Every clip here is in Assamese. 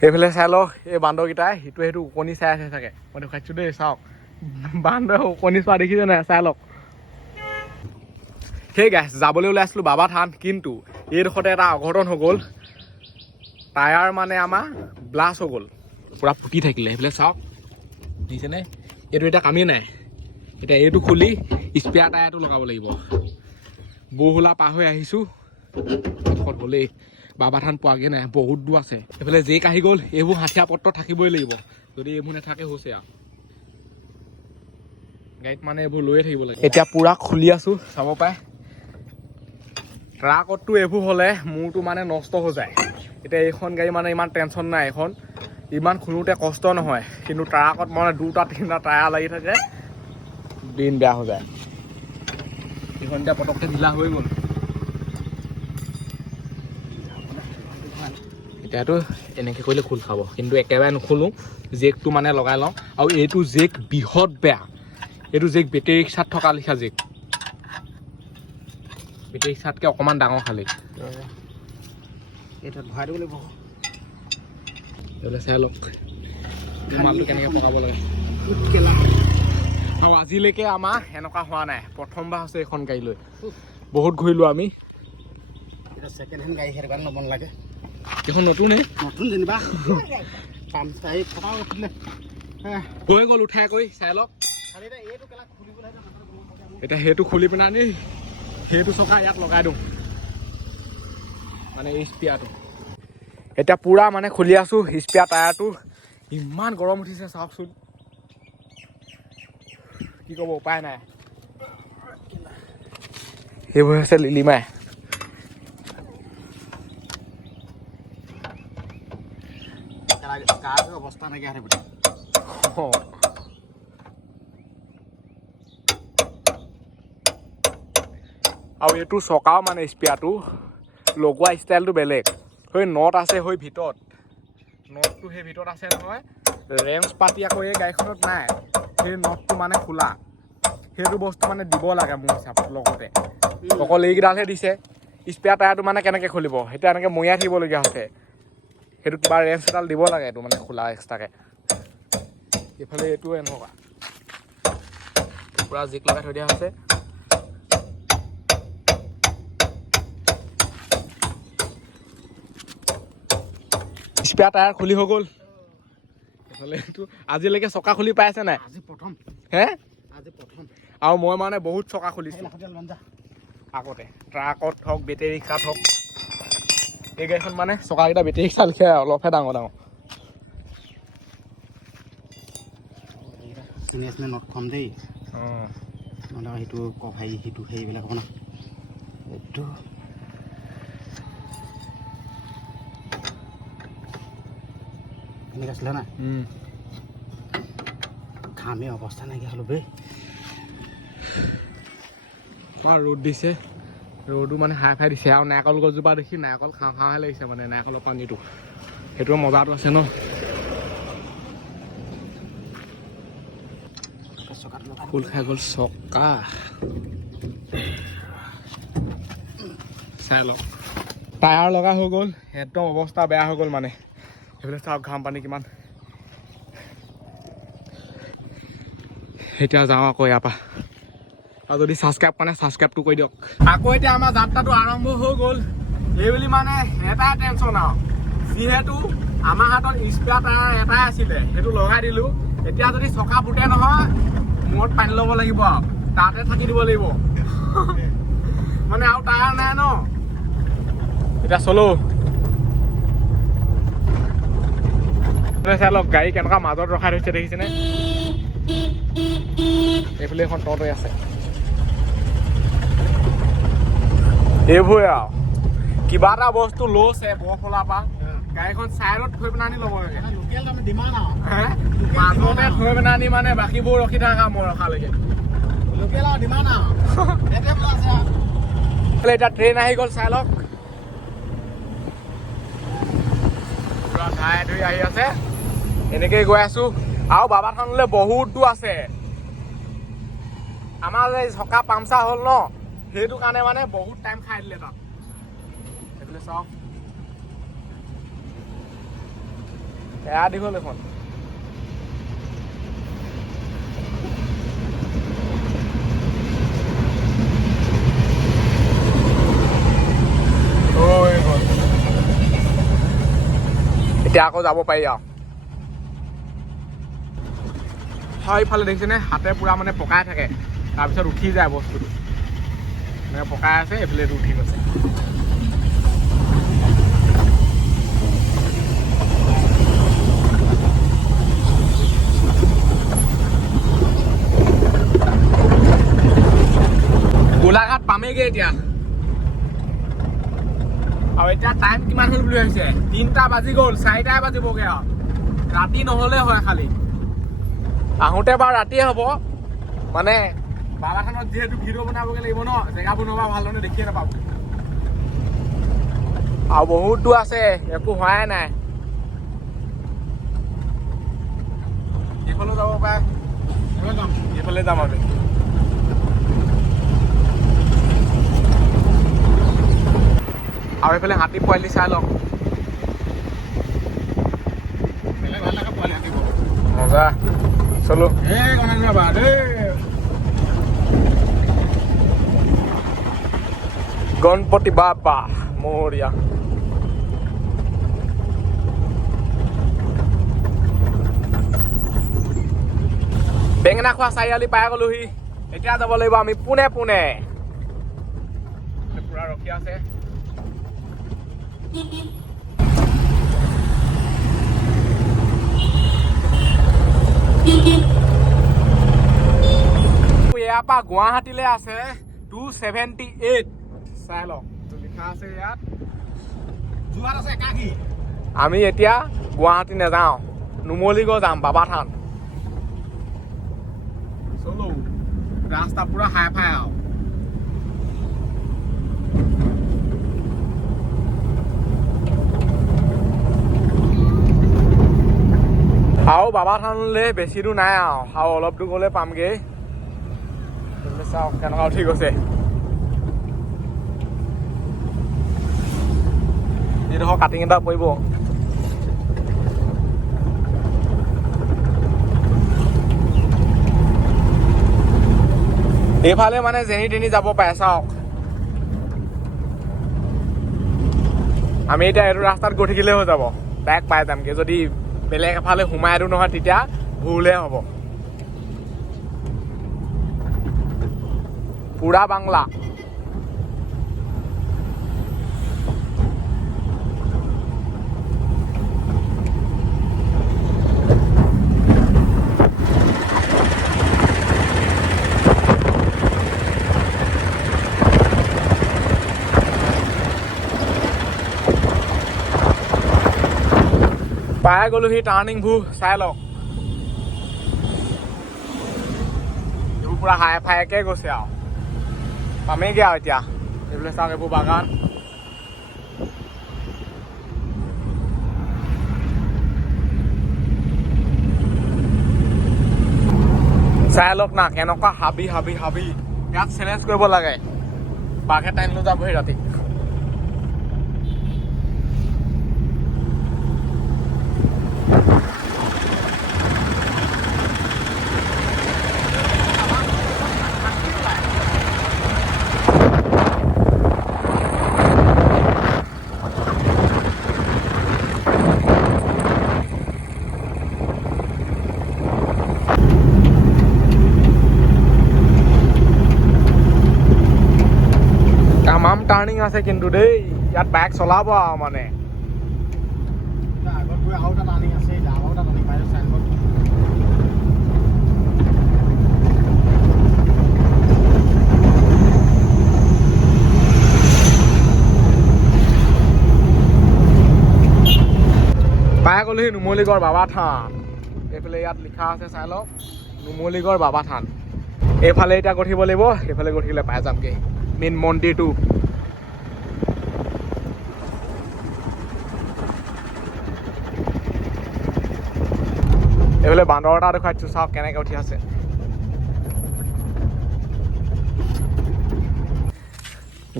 সেইফালে চাই লওক এই বান্দৰকেইটাই সেইটো ওকণি চাই আছে চাগে মই দেখাইছোঁ দেই চাওক বান্দৰে ওকণি চোৱা দেখিছে নাই চাই লওক সেই গাইছ যাবলৈ ওলাই আছিলোঁ বাবা থান কিন্তু এইডোখৰতে এটা অঘটন হৈ গ'ল টায়াৰ মানে আমাৰ ব্লাষ্ট হৈ গ'ল পূৰা ফুটি থাকিলে সেইফালে চাওক দেখিছেনে এইটো এতিয়া কামেই নাই এতিয়া এইটো খুলি স্পেয়াৰ টায়াৰটো লগাব লাগিব বৰহোলা পাৰ হৈ আহিছোঁ এডোখৰত হ'লেই বাবা থান পোৱাগৈ নাই বহুত দূৰ আছে এইফালে জেক আহি গ'ল এইবোৰ হাথিয়াৰ পত্ৰ থাকিবই লাগিব যদি এইবোৰ নাথাকে হৈছে আৰু গাড়ীত মানে এইবোৰ লৈয়ে থাকিব লাগে এতিয়া পূৰা খুলি আছোঁ চাব পাৰে ট্ৰাকতটো এইবোৰ হ'লে মূৰটো মানে নষ্ট হৈ যায় এতিয়া এইখন গাড়ী মানে ইমান টেনশ্যন নাই এইখন ইমান খুলোঁতে কষ্ট নহয় কিন্তু ট্ৰাকত মানে 2টা 3টা টায়াৰ লাগি থাকে দিন বেয়া হৈ যায় এইখন এতিয়া পটককৈ ঢিলা হৈ গ'ল এতিয়াতো এনেকৈ কৰিলে খোল খাব কিন্তু একেবাৰে নুখোলোঁ জেকটো মানে লগাই লওঁ আৰু এইটো জেক বৃহৎ বেয়া এইটো জেক বেটেৰী ৰিক্সাত থকা লিখা জেক বেটেৰী ৰিক্সাতকৈ অকণমান ডাঙৰ খালি এইটোত ভৰাই দিব লাগিব এইবিলাক চাই লওক মালটো কেনেকৈ পকাব লাগে আৰু আজিলৈকে আমাৰ এনেকুৱা হোৱা নাই প্ৰথমবাৰ হৈছে এইখন গাড়ী লৈ বহুত ঘূৰিলোঁ আমি ছেকেণ্ড হেণ্ড গাড়ী সেইটো কাৰণে ল'ব নালাগে এইখন নতুনেই নতুন যেনিবা হৈ গ'ল উঠাই কৰি চাই লওক এতিয়া সেইটো খুলি পিনে আনি সেইটো চকা ইয়াত লগাই দিওঁ মানে স্পেয়াৰটো এতিয়া পূৰা মানে খুলি আছোঁ স্পেয়াৰ টায়াৰটো ইমান গৰম উঠিছে চাওকচোন কি ক'ব উপায় নাই সেইবোৰ হৈছে লিলিমাই অৱস্থা নাইকিয়া আৰু এইটো চকাও মানে স্পেয়াৰটো লগোৱা ষ্টাইলটো বেলেগ সেই নট আছে সেই ভিতৰত নটটো সেই ভিতৰত আছে নহয় ৰেঞ্চ পাতি আকৌ এই গাড়ীখনত নাই সেই নটটো মানে খোলা সেইটো বস্তু মানে দিব লাগে মোৰ হিচাপত লগতে অকল এইকেইডালহে দিছে স্পেয়াৰ টায়াৰটো মানে কেনেকৈ খুলিব সেইটো এনেকৈ মৰিয়াই থাকিবলগীয়া হৈছে সেইটো কিবা ৰেঞ্চ এডাল দিব লাগে এইটো মানে খোলা এক্সট্ৰাকৈ এইফালে এইটো এনেকুৱা পূৰা জিক লগাই থৈ দিয়া হৈছে স্পেয়াৰ টায়াৰ খুলি হৈ গ'ল এইফালে এইটো আজিলৈকে চকা খুলি পাইছে নাই আজি প্ৰথম হে আজি প্ৰথম আৰু মই মানে বহুত চকা খুলিছোঁ আগতে ট্ৰাকত হওক বেটেৰী ৰিক্সাত হওক এই গাড়ীখন মানে চকাকেইটা বেটেৰী ৰিক্সা লিখে অলপহে ডাঙৰ ডাঙৰ চিনিয়াছ নট খুৱাম দেই অঁ নহ'লে সেইটো কভাই সেইটো সেইবিলাক হ'ব না এইটো এনেকৈ আছিলে না ঘামে অৱস্থা নাইকিয়া হ'লো বে ৰ'দ দিছে ৰ'দো মানে হাই ফাই দিছে আৰু নাৰিকল গছজোপা দেখি নাৰিকল খাওঁ খাওঁহে লাগিছে মানে নাৰিকলৰ পানীটো সেইটো মজাটো আছে ন খোল খাই গ'ল চকা চাই লওক টায়াৰ লগা হৈ গ'ল একদম অৱস্থা বেয়া হৈ গ'ল মানে সেইফালে চাওক ঘাম পানী কিমান এতিয়া যাওঁ আকৌ ইয়াৰ পৰা আৰু যদি ছাবস্ক্ৰাইব কৰা নাই ছাবস্ক্ৰাইবটো কৰি দিয়ক আকৌ এতিয়া আমাৰ যাত্ৰাটো আৰম্ভ হৈ গ'ল এইবুলি মানে এটাই টেনশ্যন আৰু যিহেতু আমাৰ হাতত স্পেয়াৰ টায়াৰ এটাই আছিলে সেইটো লগাই দিলোঁ এতিয়া যদি চকা ফুটে নহয় মূৰত পানী ল'ব লাগিব আৰু তাতে থাকি দিব লাগিব মানে আৰু টায়াৰ নাই ন এতিয়া চলো চাই লওক গাড়ী কেনেকুৱা মাজত ৰখাই থৈছে দেখিছেনে এইফালে এখন ট'টৈ আছে এইবোৰে আৰু কিবা এটা বস্তু লৈছে বৰফলাৰ পৰা গাড়ীখন চাইডত থৈ পিনে আনি ল'ব লাগে মাজতে থৈ পিনে আনি মানে বাকীবোৰ ৰখি থাকা মই ৰখালৈকে এতিয়া ট্ৰেইন আহি গ'ল চাই লওক পুৰা ধাই ধুই আহি আছে এনেকেই গৈ আছো আৰু বাবা থানলৈ বহুত দূৰ আছে আমাৰ যে চকা পামচাৰ হ'ল ন সেইটো কাৰণে মানে বহুত টাইম খাই দিলে তাত সেইফালে চাওক এয়া দীঘল এখন এতিয়া আকৌ যাব পাৰি আৰু হয় ইফালে দেখিছেনে হাতে পুৰা মানে পকাই থাকে তাৰপিছত উঠি যায় বস্তুটো মানে পকাই আছে এইফালে উঠি গৈছে গোলাঘাট পামেগে এতিয়া আৰু এতিয়া টাইম কিমান হ'ল বুলি ভাবিছে 3টা বাজি গ'ল 4টাই বাজিবগে আৰু ৰাতি নহ'লে হয় খালি আহোঁতে বাৰু ৰাতিয়ে হ'ব মানে বাবা থানত যিহেতু ভিডিঅ' বনাবগৈ লাগিব ন জেগাবোৰ নবা ভালধৰণে দেখিয়ে নাপাব আৰু বহুত দূৰ আছে একো হোৱাই নাই এইফালে যাব পাৰে এইফালে যাম আমি আৰু এইফালে হাতী পোৱালি চাই লওক মজা চলো গণপতি বাপ্পা মৰিয়া বেঙেনা খোৱা চাৰিআলি পাই গলোহি এতিয়া যাব লাগিব আমি পোনে পোনে পুৰা ৰখি আছে ইয়াৰ পৰা গুৱাহাটীলৈ আছে 278 চাই লওক লিখা আছে ইয়াত যোৱাত আছে কাকি আমি এতিয়া গুৱাহাটী নাযাওঁ নুমলীগড় যাম বাবা থান চলো ৰাস্তা পুৰা হাই ফাই আৰু বাবা থানলৈ বেছি দূৰ নাই আৰু অলপ দূৰ গ'লে পামগৈ চাওক কেনেকুৱা উঠি গৈছে এইডোখৰ কাটিং এটা পৰিব এইফালে মানে যেনি তেনি যাব পাৰে চাওক আমি এতিয়া এইটো ৰাস্তাত গৈ থাকিলে হৈ যাব ডাইৰেক্ট পাই যামগৈ যদি বেলেগ এফালে সোমাই দিওঁ নহয় তেতিয়া ভুলহে হ'ব পুৰা বাংলা পাই গ'লোহি টাৰ্ণিং ভু চাই লওক এইবোৰ পুৰা হাই ফাইকে গৈছে আৰু পামেগে আৰু এতিয়া এইফালে চাওক এইবোৰ বাগান চাই লওক না কেনেকুৱা হাবি হাবি হাবি ইয়াত চেলেঞ্জ কৰিব লাগে বাঘে টাইম লৈ যাবহি ৰাতি টাৰ্ণিং আছে কিন্তু দেই ইয়াত বাইক চলাব মানে আগত গৈ আৰু এটা টাৰ্ণিং আছে আৰু এটা টাৰ্ণিং পাই চাইনবোৰ্ড পাই গ'লোহি নুমলীগড় বাবা থান এইফালে ইয়াত লিখা আছে চাই লওক নুমলীগড় বাবা থান এইফালে এতিয়া গঠিব লাগিব এইফালে গঠিলে পাই যামগৈ মেইন মন্দিৰটো এইফালে বান্দৰ এটা দেখুৱাইছো চাওক কেনেকৈ উঠি আছে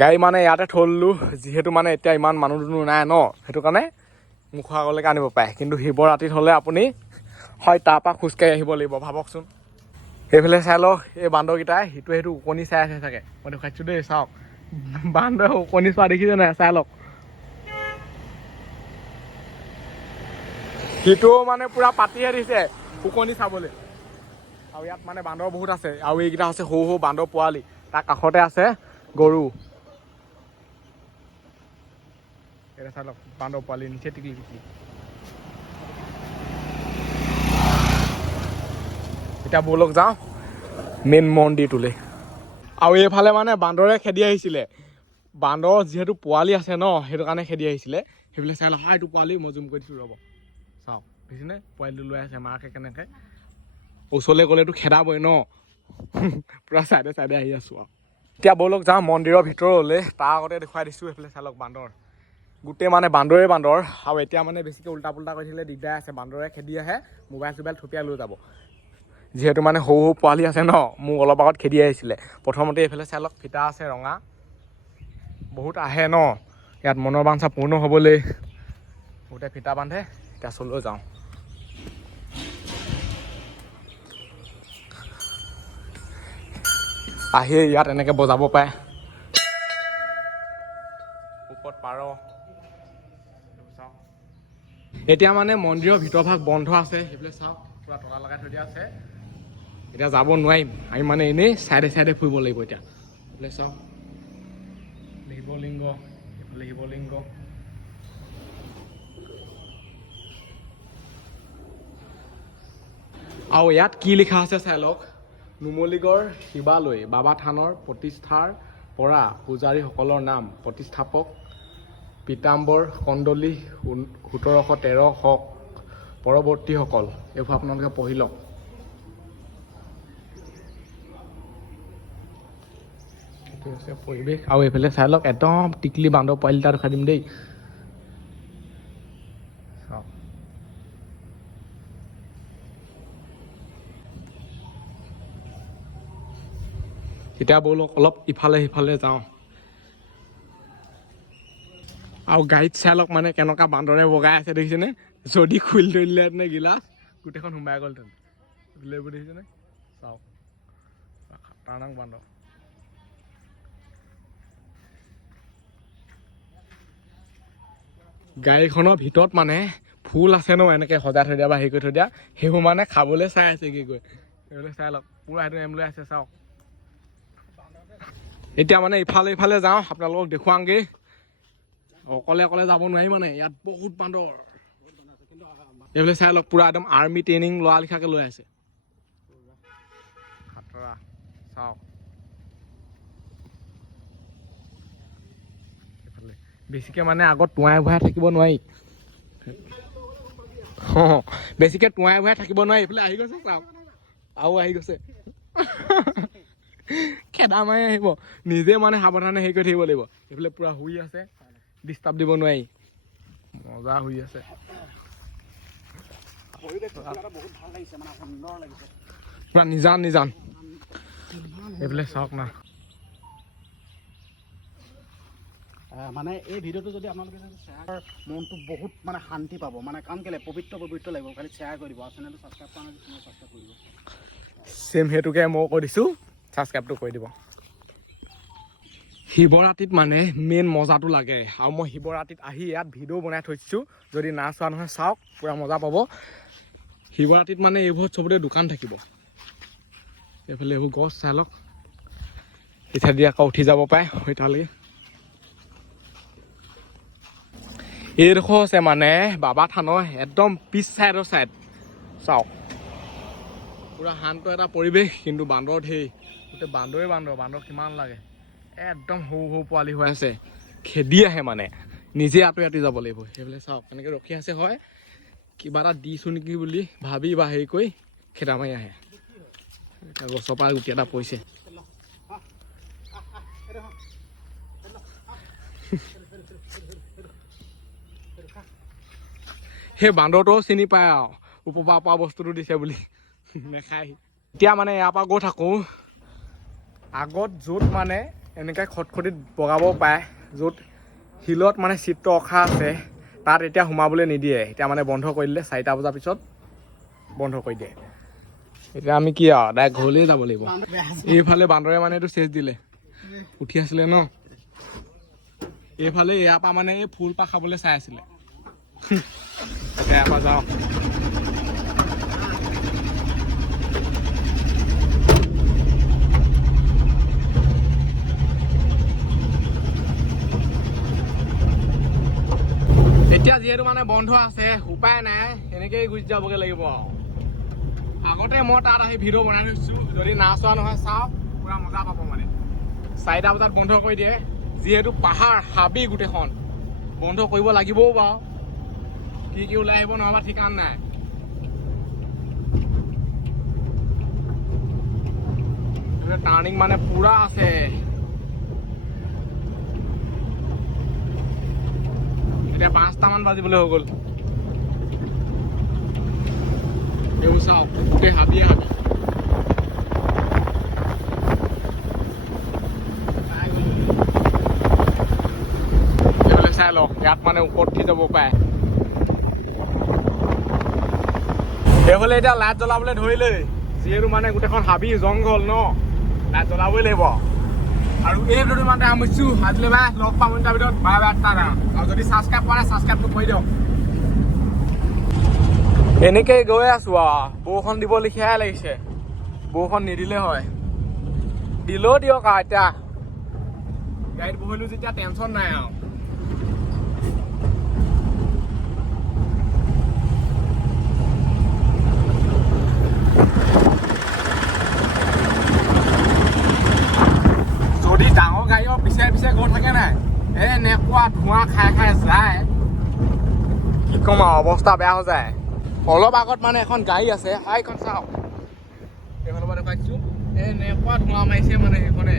গাড়ী মানে ইয়াতে থ'লো যিহেতু মানে এতিয়া ইমান মানুহ দুনুহ নাই ন সেইটো কাৰণে মুখৰ আগলৈকে আনিব পাৰে, কিন্তু শিৱৰাত্ৰিত হ'লে আপুনি হয় তাৰপৰা খোজকাঢ়ি আহিব লাগিব। ভাবকচোন সেইফালে চাই লওক, এই বান্দৰকেইটাই সেইটো ওকণি চাই আছে চাগে। মই দেখুৱাইছোঁ দেই, চাওক বান্দৰে ওকণি চোৱা দেখিছে নাই, চাই লওক। সিটোও মানে পুৰা পাতিহে দিছে ওকণি চাবলৈ। আৰু ইয়াত মানে বান্দৰ বহুত আছে, আৰু এইকেইটা হৈছে সৰু সৰু বান্দৰ পোৱালি। তাৰ কাষতে আছে গৰু। এটা চাই লওক বান্দৰ পোৱালি নিচে টিকলি টিকলি। এতিয়া ব'লক যাওঁ মেইন মন্দিৰটোলৈ। আৰু এইফালে মানে বান্দৰে খেদি আহিছিলে। বান্দৰ যিহেতু পোৱালি আছে ন, সেইটো কাৰণে খেদি আহিছিলে। সেইফালে চাই লওক, এইটো পোৱালি মই জুম কৰি দিছোঁ, ৰ'ব চাওক দেখিছেনে, পোৱালিটো লৈ আছে মাকে কেনেকৈ। ওচৰলৈ গ'লেতো খেদাবই ন, পূৰা চাইডে চাইডে আহি আছোঁ আৰু। এতিয়া ব'লক যাওঁ মন্দিৰৰ ভিতৰলৈ। তাৰ আগতে দেখুৱাই দিছোঁ, সেইফালে চাই লওক বান্দৰ, গোটেই মানে বান্দৰে বান্দৰ। আৰু এতিয়া মানে বেছিকৈ উল্টা পুল্টা কৰি থাকিলে দিগদাৰ আছে, বান্দৰে খেদি আহে, মোবাইল চোবাইল থপিয়াই লৈ যাব। যিহেতু মানে সৰু সৰু পোৱালি আছে ন, মোক অলপ আগত খেদি আহিছিলে। প্ৰথমতে এইফালে চাই লওক ফিটা আছে ৰঙা, বহুত আহে ন ইয়াত মনৰ বাঞ্ছা পূৰ্ণ হ'বলৈ, বহুতে ফিটা বান্ধে। এতিয়া চলৈ যাওঁ। আহি ইয়াত এনেকৈ বজাব পাৰে, ওপৰত পাৰ। চাওক এতিয়া মানে মন্দিৰৰ ভিতৰভাগ বন্ধ আছে, সেইফালে চাওক পুৰা তলা লগাই থৈ দিয়া আছে। এতিয়া যাব নোৱাৰিম, আমি মানে এনেই চাইডে চাইডে ফুৰিব লাগিব। এতিয়া এইফালে চাওক শিৱলিংগ, এইফালে শিৱলিংগ। আৰু ইয়াত কি লিখা আছে চাই লওক, নুমলীগড় শিৱালয় বাবা থানৰ প্ৰতিষ্ঠাৰ পৰা পূজাৰীসকলৰ নাম, প্ৰতিষ্ঠাপক পীতাম্বৰ কন্দলী 1713 পৰৱৰ্তীসকল। এইবোৰ আপোনালোকে পঢ়ি লওক। এইটো হৈছে পৰিৱেশ। আৰু এইফালে চাই লওক একদম টিকলি বান্দৰ পোৱালি এটা দেখাই দিম দেই, চাওক। এতিয়া ব'লক অলপ ইফালে সিফালে যাওঁ। আৰু গাড়ীত চাই লওক মানে কেনেকুৱা বান্দৰে বগাই আছে দেখিছেনে। যদি খুলি থৈ দিলেহেঁতেনে গিলাচ, গোটেইখন সোমাই গ'লহেঁতেন। এইবোৰ দেখিছেনে, চাওক খাতাৰনাক বান্দৰ। গাড়ীখনৰ ভিতৰত মানে ফুল আছে ন, এনেকৈ সজাই থৈ দিয়া বা হেৰি কৰি থৈ দিয়া, সেইবোৰ মানে খাবলৈ চাই আছে কি গৈ। এইবিলাক চাই লওক পুৰা সেইটো এম লৈ আছে, চাওক। এতিয়া মানে ইফালে ইফালে যাওঁ, আপোনালোকক দেখুৱাওঁগৈ। অকলে অকলে যাব নোৱাৰি মানে, ইয়াত বহুত বান্দৰ। এইফালে চাই লওক পুৰা একদম আৰ্মি ট্ৰেইনিং লোৱা লিখাকে লৈ আছে। খাতৰা, চাওক এইফালে বেছিকৈ মানে আগত টুৱাই ভৰাই থাকিব নোৱাৰি। অঁ বেছিকৈ টুৱাই ভৰাই থাকিব নোৱাৰি। এইফালে আহি গৈছে চাওক, আৰু আহি গৈছে। খেদা মাৰি আহিব, নিজে মানে সাৱধানে হেৰি কৰি থাকিব লাগিব। এইফালে পুৰা শুই আছে, ডিষ্টাৰ্ব দিব নোৱাৰি, মজা শুই আছে। পুৰা নিজান নিজান। এইফালে চাওক না, মানে এই ভিডিঅ'টো যদি আপোনালোকে শ্বেয়াৰ, মনটো বহুত মানে শান্তি পাব। মানে কাৰণ কেলে পবিত্ৰ পবিত্ৰ লাগিব, খালি শ্বেয়াৰ কৰি দিব। আৰু চেনেলটো ছাবস্ক্ৰাইব কৰা নাই, ছাবস্ক্ৰাইব কৰি দিব। চেম সেইটোকে মই কৈ দিছোঁ, ছাবস্ক্ৰাইবটো কৰি দিব। শিৱৰাত্ৰিত মানে মেইন মজাটো লাগে। আৰু মই শিৱৰাত্ৰিত আহি ইয়াত ভিডিঅ' বনাই থৈছোঁ, যদি না চোৱা নহয় চাওক, পূৰা মজা পাব। শিৱৰাত্ৰিত মানে এইবোৰত চবতে দোকান থাকিব। এইফালে এইবোৰ গছ চাই লওক, ইঠাইদি আকৌ উঠি যাব পাৰে তালৈকে। এইডোখৰ আছে মানে বাবা থানৰ একদম পিছ চাইডৰ চাইড, চাওক পুৰা শান্ত এটা পৰিৱেশ। কিন্তু বান্দৰ ধেৰ, গোটেই বান্দৰে বান্দৰ। বান্দৰ কিমান লাগে, একদম সৰু সৰু পোৱালি হৈ আছে, খেদি আহে মানে, নিজে আঁতৰি আঁতৰি যাব লাগিব। সেইফালে চাওক এনেকৈ ৰখি আছে, হয় কিবা এটা দিছোঁ নেকি বুলি ভাবি বা হেৰি কৰি খেদা মাৰি আহে। এতিয়া গছৰ পৰা গুটি এটা পৰিছে। সেই বান্দৰটোও চিনি পায় আৰু ওপৰ পৰা পোৱা বস্তুটো দিছে বুলি, নেখায়। এতিয়া মানে ইয়াৰ পৰা গৈ থাকোঁ, আগত য'ত মানে এনেকৈ খটখটিত বগাব পাৰে, য'ত শিলত মানে চিত্ৰ অঁকা আছে, তাত এতিয়া সোমাবলৈ নিদিয়ে এতিয়া মানে বন্ধ কৰি দিলে 4টা বজাৰ পিছত বন্ধ কৰি দিয়ে এতিয়া আমি কি আৰু ডাইৰেক্ট ঘৰলৈ যাব লাগিব এইফালে বান্দৰে মানে এইটো চেচ দিলে উঠি আছিলে ন এইফালে ইয়াৰ পৰা মানে এই ফুল পাহ খাবলৈ চাই আছিলে ইয়াৰ পৰা যাওঁ এতিয়া যিহেতু মানে বন্ধ আছে উপায় নাই এনেকেই গুচি যাবগৈ লাগিব আগতে মই তাত আহি ভিডিঅ' বনাই থৈছোঁ যদি না চোৱা নহয় চাওক পুৰা মজা পাব মানে 4টা বজাত বন্ধ কৰি দিয়ে যিহেতু পাহাৰ হাবি গোটেইখন বন্ধ কৰিব লাগিবও বাৰু কি ওলাই আহিব নহবা ঠিকান নাই টাৰ্ণিং মানে পুৰা আছে এতিয়া 5টামান বাজিবলৈ হৈ গ'ল এইবোৰ চাওক গোটেই হাবিয়ে হাবি এইফালে চাই লওক ইয়াত মানে ওপৰত উঠি যাব পাৰে এইফালে এতিয়া লাইট জ্বলাবলৈ ধৰিলেই যিহেতু মানে গোটেইখন হাবি জংঘল ন লাইট জ্বলাবই লাগিব আৰু এই ভিডিঅ'টো মানে সামৰিছোঁ আজিলৈ বাই লগ পাম তাৰ ভিতৰত বাই বাই টাটা আৰু যদি ছাবস্ক্ৰাইব কৰা নাই ছাবস্ক্ৰাইবটো কৰি দিয়ক এনেকেই গৈ আছোঁ আৰু বৰষুণ দিব লিখিয়াই লাগিছে বৰষুণ নিদিলে হয় দিলেও দিয়ক আৰু এতিয়া গাড়ীত বহিলোঁ যেতিয়া টেনশ্যন নাই আৰু যদি ডাঙৰ গাড়ীও পিছে পিছে গৈ থাকে নাই এনেকুৱা ধোঁৱা খাই খাই যায় কি ক'ম আৰু অৱস্থা বেয়া হৈ যায় অলপ আগত মানে এখন গাড়ী আছে এইখন চাওক এইফালৰ পৰা দেখুৱাইছোঁ এনেকুৱা ধোঁৱা মাৰিছে মানে সেইখনে